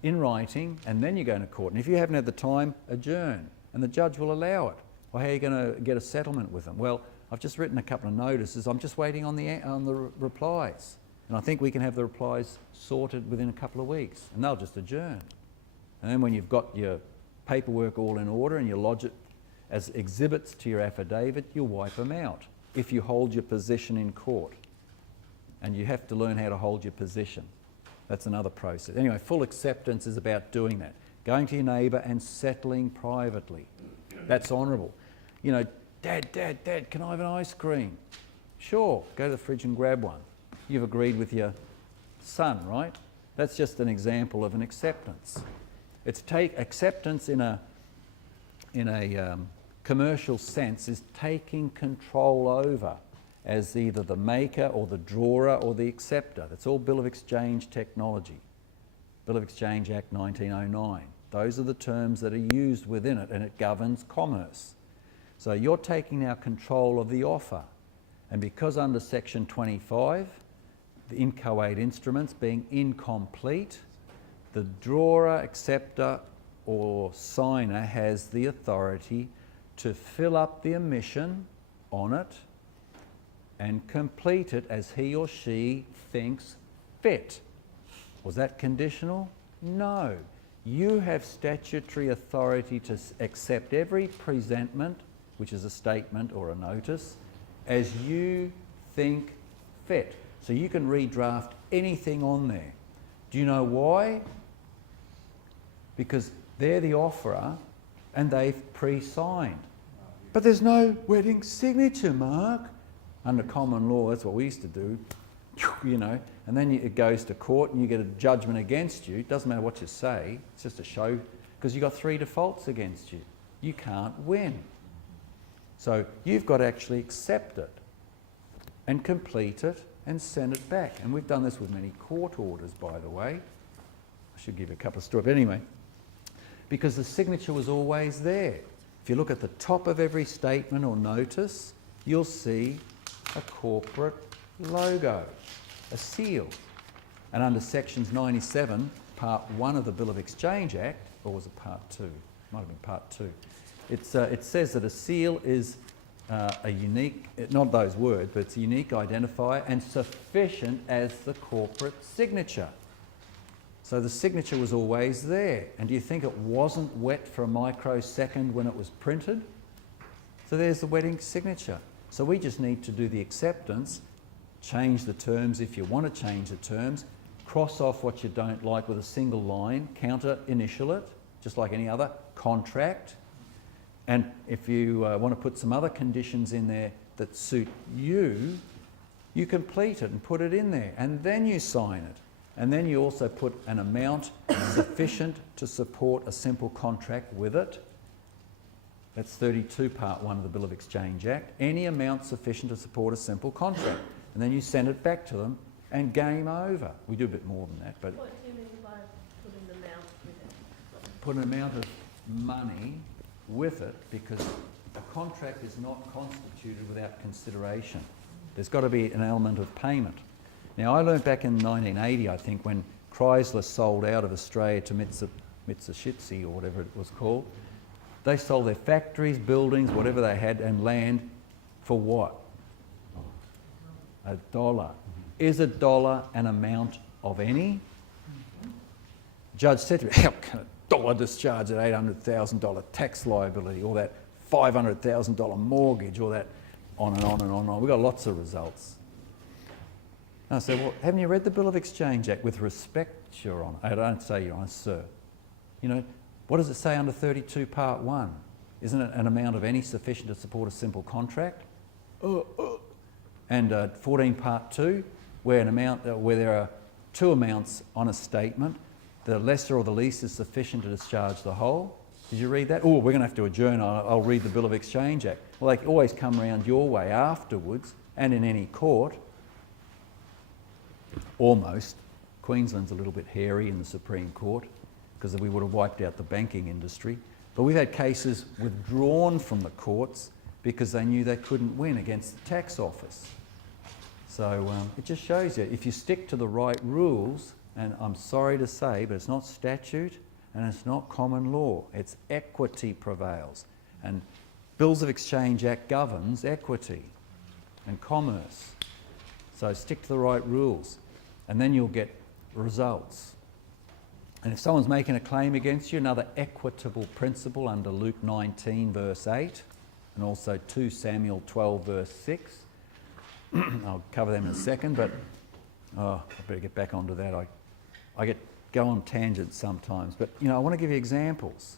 in writing, and then you go to court. And if you haven't had the time, adjourn, and the judge will allow it. Well, how are you going to get a settlement with them? Well, I've just written a couple of notices. I'm just waiting on the replies. And I think we can have the replies sorted within a couple of weeks, and they'll just adjourn. And then when you've got your paperwork all in order and you lodge it as exhibits to your affidavit, you'll wipe them out if you hold your position in court. And you have to learn how to hold your position. That's another process. Anyway, full acceptance is about doing that. Going to your neighbour and settling privately. That's honourable. Dad, can I have an ice cream? Sure, go to the fridge and grab one. You've agreed with your son, right? That's just an example of an acceptance. Acceptance in a commercial sense is taking control over as either the maker or the drawer or the acceptor. That's all Bill of Exchange technology. Bill of Exchange Act 1909. Those are the terms that are used within it, and it governs commerce. So you're taking now control of the offer. And because under Section 25, the inchoate instruments being incomplete, the drawer, acceptor or signer has the authority to fill up the omission on it and complete it as he or she thinks fit. Was that conditional? No. You have statutory authority to accept every presentment, which is a statement or a notice, as you think fit. So you can redraft anything on there. Do you know why? Because they're the offerer and they've pre-signed. But there's no wedding signature, Mark. Under common law, that's what we used to do, you know, and then it goes to court and you get a judgment against you. It doesn't matter what you say, it's just a show, because you've got 3 defaults against you. You can't win. So you've got to actually accept it and complete it and send it back. And we've done this with many court orders, by the way. I should give you a couple of stories, but anyway, because the signature was always there. If you look at the top of every statement or notice, you'll see a corporate logo, a seal. And under sections 97, part 1 of the Bill of Exchange Act, or was it part 2? Might have been part 2. It says that a seal is a unique, not those words, but it's a unique identifier and sufficient as the corporate signature. So the signature was always there. And do you think it wasn't wet for a microsecond when it was printed? So there's the wedding signature. So we just need to do the acceptance, change the terms if you want to change the terms, cross off what you don't like with a single line, counter initial it, just like any other contract. And if you want to put some other conditions in there that suit you, you complete it and put it in there, and then you sign it. And then you also put an amount sufficient to support a simple contract with it. That's 32, part 1 of the Bill of Exchange Act. Any amount sufficient to support a simple contract. And then you send it back to them and game over. We do a bit more than that, but... What do you mean by putting the amount with it? Put an amount of money with it, because a contract is not constituted without consideration. There's got to be an element of payment. Now, I learned back in 1980, I think, when Chrysler sold out of Australia to Mitsubishi, or whatever it was called, they sold their factories, buildings, whatever they had, and land for what? $1. Is $1 an amount of any? The judge said to me, how can $1 discharge that $800,000 tax liability, or that $500,000 mortgage, or that on and on and on and on? We've got lots of results. And I said, well, haven't you read the Bill of Exchange Act? With respect, Your Honour. I don't say Your Honour, sir. You know, what does it say under 32 part 1? Isn't it an amount of any sufficient to support a simple contract? And 14 part 2, where an amount, where there are 2 amounts on a statement, the lesser or the least is sufficient to discharge the whole. Did you read that? Oh, we're going to have to adjourn. I'll read the Bill of Exchange Act. Well, they always come round your way afterwards, and in any court. Almost. Queensland's a little bit hairy in the Supreme Court, because we would have wiped out the banking industry. But we've had cases withdrawn from the courts because they knew they couldn't win against the tax office. So it just shows you, if you stick to the right rules, and I'm sorry to say, but it's not statute and it's not common law, it's equity prevails. And Bills of Exchange Act governs equity and commerce. So stick to the right rules, and then you'll get results. And if someone's making a claim against you, another equitable principle under Luke 19 verse 8, and also 2 Samuel 12 verse 6. I'll cover them in a second, but I better get back onto that. I go on tangents sometimes, but you know, I want to give you examples.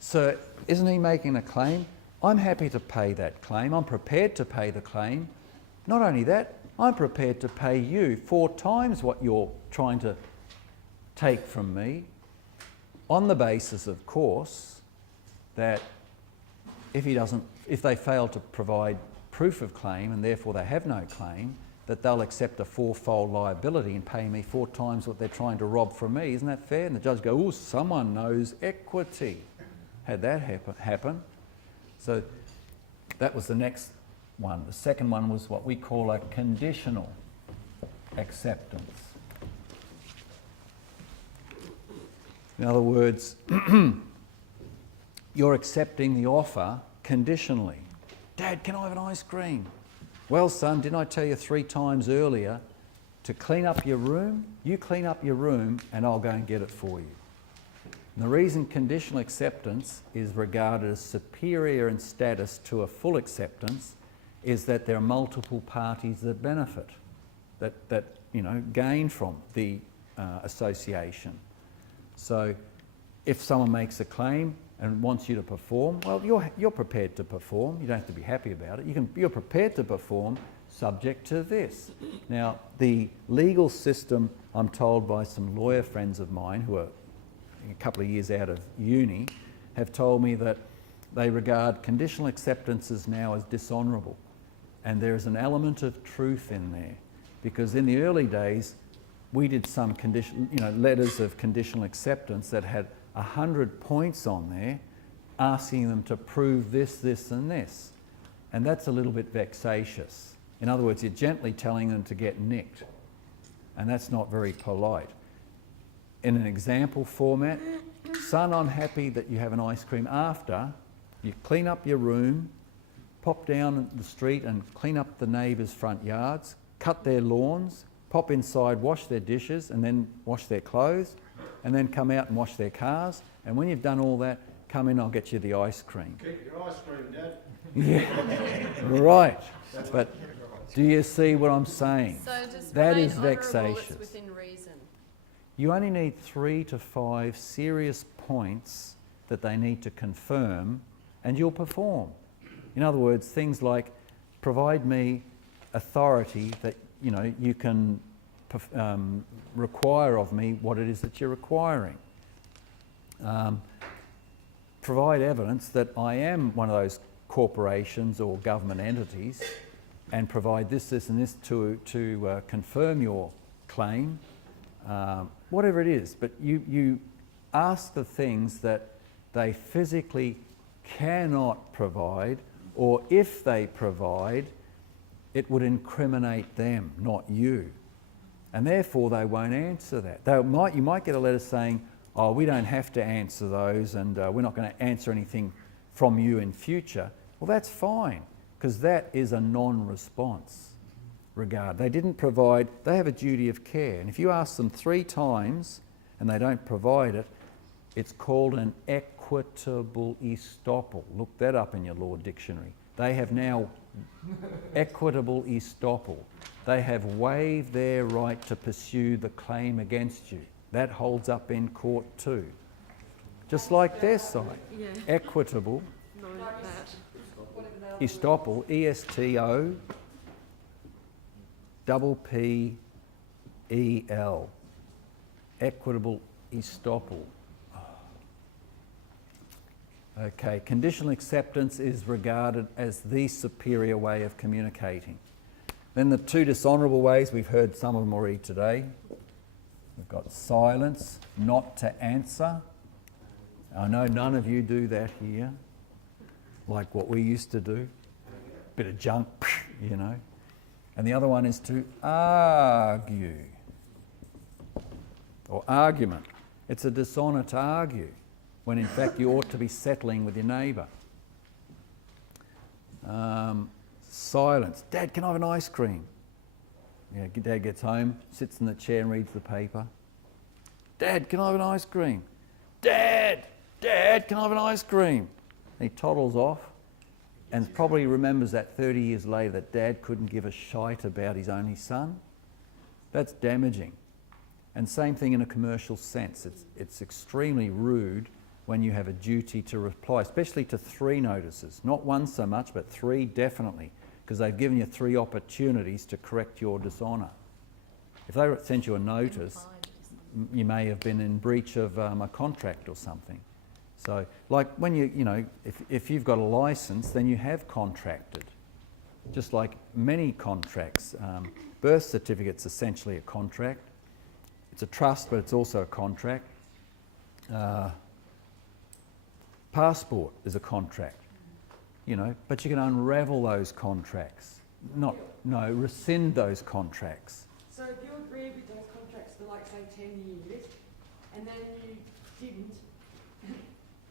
So isn't he making a claim? I'm happy to pay that claim. I'm prepared to pay the claim. Not only that, I'm prepared to pay you 4 times what you're trying to take from me, on the basis, of course, that if they fail to provide proof of claim and therefore they have no claim, that they'll accept a 4-fold liability and pay me 4 times what they're trying to rob from me. Isn't that fair? And the judge goes, oh, someone knows equity. Had that happen. So that was the next one. The second one was what we call a conditional acceptance. In other words, you're accepting the offer conditionally. Dad, can I have an ice cream? Well, son, didn't I tell you 3 times earlier to clean up your room? You clean up your room and I'll go and get it for you. And the reason conditional acceptance is regarded as superior in status to a full acceptance is that there are multiple parties that benefit, that gain from the association. So if someone makes a claim and wants you to perform, well, you're prepared to perform. You don't have to be happy about it. You're prepared to perform subject to this. Now, the legal system, I'm told by some lawyer friends of mine who are a couple of years out of uni, have told me that they regard conditional acceptances now as dishonourable. And there is an element of truth in there, because in the early days, we did some letters of conditional acceptance that had 100 points on there, asking them to prove this, this and this. And that's a little bit vexatious. In other words, you're gently telling them to get nicked. And that's not very polite. In an example format, son, I'm happy that you have an ice cream after you clean up your room, pop down the street and clean up the neighbours' front yards, cut their lawns, pop inside, wash their dishes and then wash their clothes, and then come out and wash their cars. And when you've done all that, come in, I'll get you the ice cream. Keep your ice cream, Dad. Yeah, right. But do you see what I'm saying? So just That remain is honourable, vexatious. it's within reason. You only need 3 to 5 serious points that they need to confirm, and you'll perform. In other words, things like provide me authority that you can require of me what it is that you're requiring. Provide evidence that I am one of those corporations or government entities, and provide this, this and this to confirm your claim. Whatever it is, but you ask the things that they physically cannot provide, or if they provide, it would incriminate them, not you. And therefore they won't answer that. You might get a letter saying, oh, we don't have to answer those, and we're not going to answer anything from you in future. Well, that's fine, because that is a non-response regard. They didn't provide, they have a duty of care. And if you ask them 3 times and they don't provide it, it's called an equitable estoppel. Look that up in your law dictionary. They have now equitable estoppel. They have waived their right to pursue the claim against you. That holds up in court too. Just like their side. Yeah. Equitable Like that. estoppel, ESTOPPEL. Equitable estoppel. Okay, conditional acceptance is regarded as the superior way of communicating. Then the 2 dishonourable ways, we've heard some of them already today. We've got silence, not to answer. I know none of you do that here, like what we used to do. Bit of junk, And the other one is to argue, or argument. It's a dishonour to argue, when in fact you ought to be settling with your neighbour. Silence. Dad, can I have an ice cream? Yeah, Dad gets home, sits in the chair and reads the paper. Dad, can I have an ice cream? Dad, can I have an ice cream? And he toddles off and probably remembers that 30 years later that Dad couldn't give a shite about his only son. That's damaging. And same thing in a commercial sense. It's extremely rude when you have a duty to reply, especially to 3 notices. Not 1 so much, but 3 definitely, because they've given you 3 opportunities to correct your dishonour. If they sent you a notice, you may have been in breach of a contract or something. So, like when if you've got a licence, then you have contracted. Just like many contracts. Birth certificate's essentially a contract. It's a trust, but it's also a contract. Passport is a contract, but you can unravel those contracts. Rescind those contracts. So if you agreed with those contracts for like say 10 years, and then you didn't,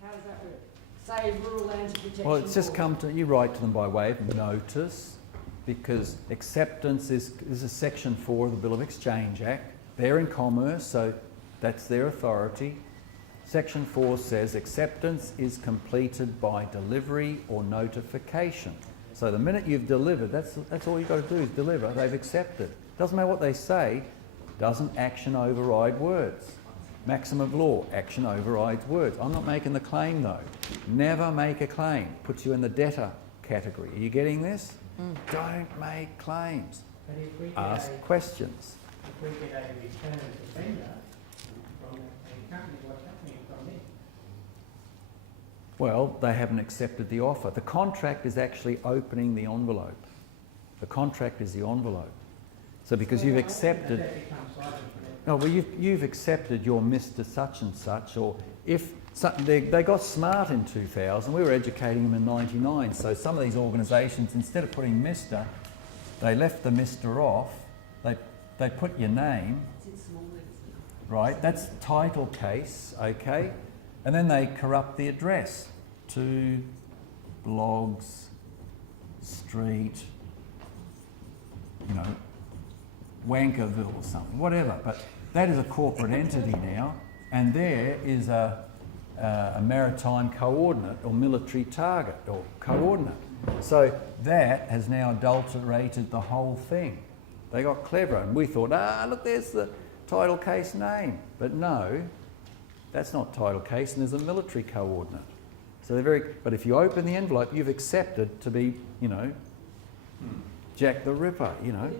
how does that work? Say rural lands protection. Well, it's just you write to them by way of notice, because acceptance is a section 4 of the Bill of Exchange Act. They're in commerce, so that's their authority. Section 4 says acceptance is completed by delivery or notification. So the minute you've delivered, that's all you've got to do is deliver. They've accepted. Doesn't matter what they say, doesn't action override words. Maxim of law, action overrides words. I'm not making the claim though. Never make a claim. Puts you in the debtor category. Are you getting this? Don't make claims. But if we get Ask a, questions. if we get a return as a vendor from a company, what's happening from this? Well, they haven't accepted the offer. The contract is actually opening the envelope. The contract is the envelope. So because you've accepted... That becomes silent for them. No, well, you've accepted your Mr. Such and Such, or if they got smart in 2000, we were educating them in 99. So some of these organisations, instead of putting Mr., they left the Mr. off. They put your name, right? That's title case, okay? And then they corrupt the address to Blogs Street, you know, Wankerville or something, whatever. But that is a corporate entity now, and there is a maritime coordinate or military target or coordinate. So that has now adulterated the whole thing. They got clever, and we thought, look, there's the title case name. But no, that's not title case, and there's a military coordinate. So they're very. But if you open the envelope, you've accepted to be, you know, Jack the Ripper. You know.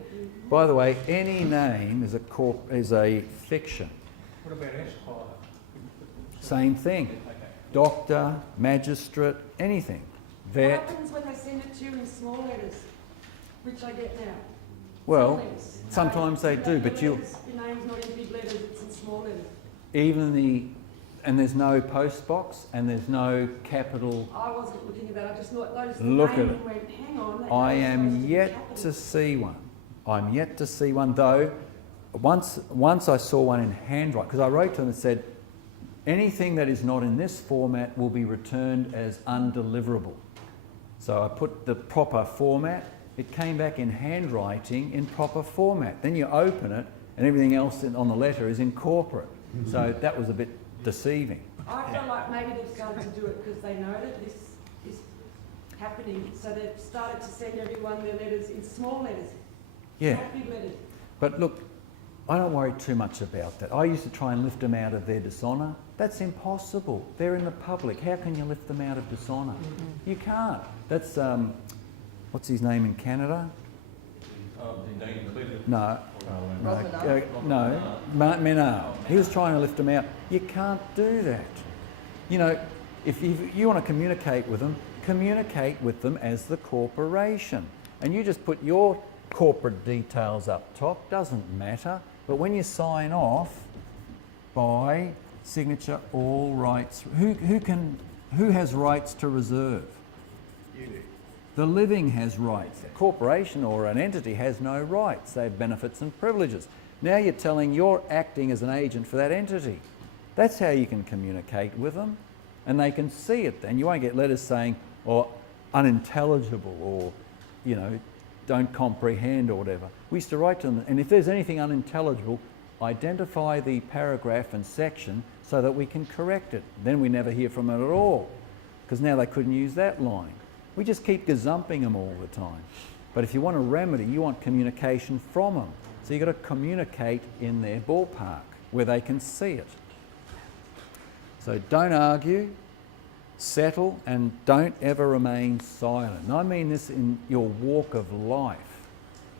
By the way, any name is a fiction. What about Esquire? Same thing. Doctor, magistrate, anything. Vet. What happens when they send it to you in small letters, which I get now? Well, Sometimes. sometimes they do, but your name's not in big letters, it's in small letters. and there's no post box and there's no capital. I wasn't looking at that, I just noticed the Look name at it. and went, hang on. that I name's am supposed to be yet capital. to see one. I'm yet to see one, though. Once I saw one in handwriting, because I wrote to them and said, anything that is not in this format will be returned as undeliverable. So I put the proper format. It came back in handwriting in proper format. Then you open it and everything else on the letter is in corporate. So that was a bit deceiving. I feel like maybe they've started to do it because they know that this is happening, so they've started to send everyone their letters in small letters, Yeah. not big letters. But look, I don't worry too much about that. I used to try and lift them out of their dishonour. That's impossible. They're in the public. How can you lift them out of dishonour? You can't. That's, what's his name in Canada? No. No, Martin Menard. He was trying to lift them out. You can't do that. You know, if you want to communicate with them as the corporation. And you just put your corporate details up top, doesn't matter. But when you sign off by signature, all rights, who has rights to reserve? You do. The living has rights. A corporation or an entity has no rights. They have benefits and privileges. Now you're telling you're acting as an agent for that entity. That's how you can communicate with them, and they can see it then. You won't get letters saying, or unintelligible, or, you know, don't comprehend or whatever. We used to write to them, and if there's anything unintelligible, identify the paragraph and section so that we can correct it. Then we never hear from it at all, because now they couldn't use that line. We just keep gazumping them all the time. But if you want a remedy, you want communication from them. So you've got to communicate in their ballpark where they can see it. So don't argue, settle, and don't ever remain silent. And I mean this in your walk of life.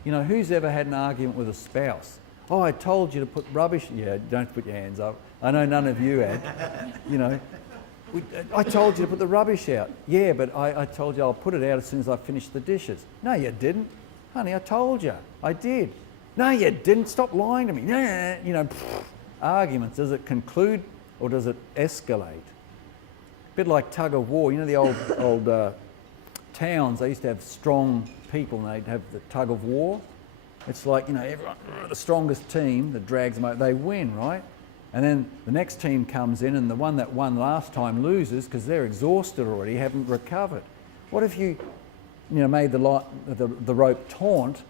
You know, who's ever had an argument with a spouse? Oh, I told you to put rubbish... Yeah, don't put your hands up. I know none of you had. You know, I told you to put the rubbish out. Yeah, but I told you I'll put it out as soon as I finish the dishes. No, you didn't. Honey, I told you. I did. No, you didn't. Stop lying to me. Nah, you know, arguments. Does it conclude or does it escalate? A bit like tug of war. You know the old towns, they used to have strong people and they'd have the tug of war. It's like, you know, everyone, the strongest team that drags them out, they win, right? And then the next team comes in and the one that won last time loses because they're exhausted already, haven't recovered. What if you made the rope taut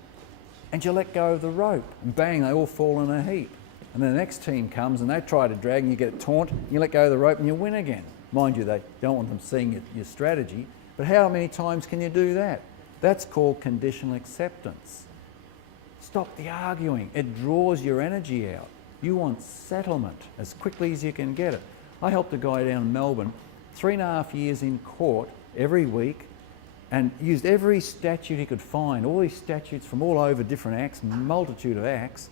and you let go of the rope and bang, they all fall in a heap. And then the next team comes and they try to drag and you get it taut, you let go of the rope and you win again. Mind you, they don't want them seeing your strategy, but how many times can you do that? That's called conditional acceptance. Stop the arguing. It draws your energy out. You want settlement as quickly as you can get it. I helped a guy down in Melbourne, 3.5 years in court every week, and used every statute he could find, all these statutes from all over different acts, multitude of acts,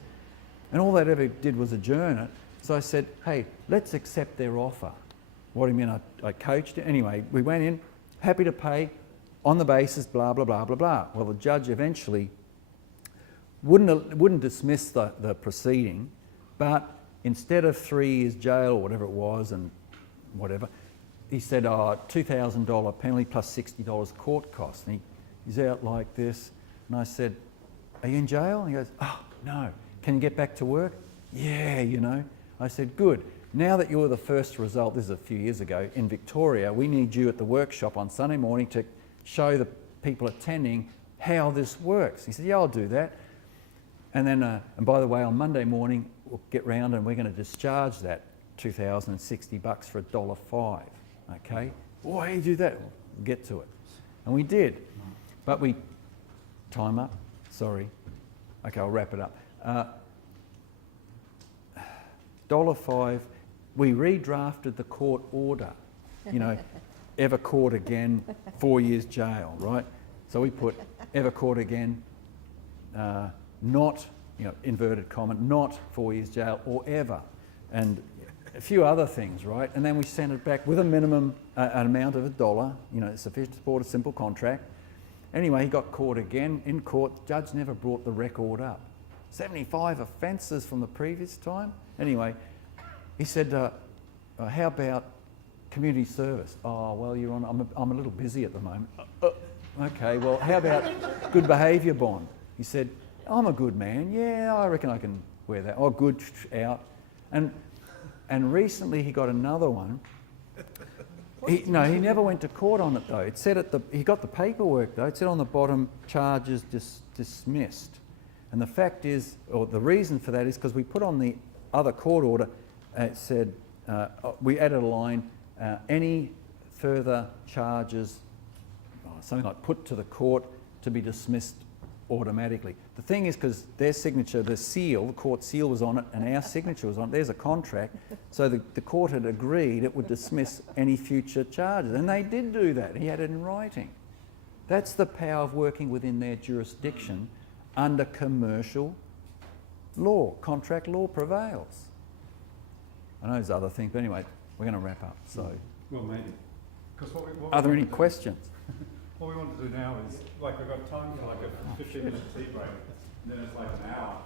and all that ever did was adjourn it. So I said, hey, let's accept their offer. What do you mean? I coached it. Anyway, we went in, happy to pay on the basis, blah, blah, blah, blah, blah. Well, the judge eventually wouldn't dismiss the proceeding, but instead of 3 years jail or whatever it was and whatever, he said, $2,000 penalty plus $60 court costs. And he's out like this. And I said, are you in jail? And he goes, oh, no. Can you get back to work? Yeah, you know. I said, good. Now that you're the first result, this is a few years ago, in Victoria, we need you at the workshop on Sunday morning to show the people attending how this works. He said, yeah, I'll do that. And then, and by the way, on Monday morning, we'll get round and we're going to discharge that $2,060 for $1.05. Okay? Why do you do that? We'll get to it. And we did. But we... Time up? Sorry. Okay, I'll wrap it up. $1.05, we redrafted the court order. You know, ever caught again, 4 years jail, right? So we put ever caught again, not, you know, inverted comma, not 4 years jail or ever. And a few other things, right? And then we sent it back with a minimum, an amount of $1, you know, sufficient to support a simple contract. Anyway, he got caught again in court. The judge never brought the record up. 75 offences from the previous time. Anyway, he said, how about community service? Oh, well, Your Honour, I'm a little busy at the moment. Okay, well, how about good behaviour bond? He said, I'm a good man. Yeah, I reckon I can wear that. Oh, good, out. And recently he got another one. He never went to court on it though. It said he got the paperwork though. It said on the bottom, charges dismissed. And the fact is, or the reason for that is because we put on the other court order, it said, we added a line, any further charges, something like put to the court to be dismissed automatically. The thing is, because their signature, the seal, the court seal was on it and our signature was on it, there's a contract, so the court had agreed it would dismiss any future charges. And they did do that. He had it in writing. That's the power of working within their jurisdiction under commercial law. Contract law prevails. I know there's other things, but anyway, we're going to wrap up. So, well, maybe. Are there any questions? What we want to do now is, like, we've got time for like a 15-minute tea break, and then it's like an hour.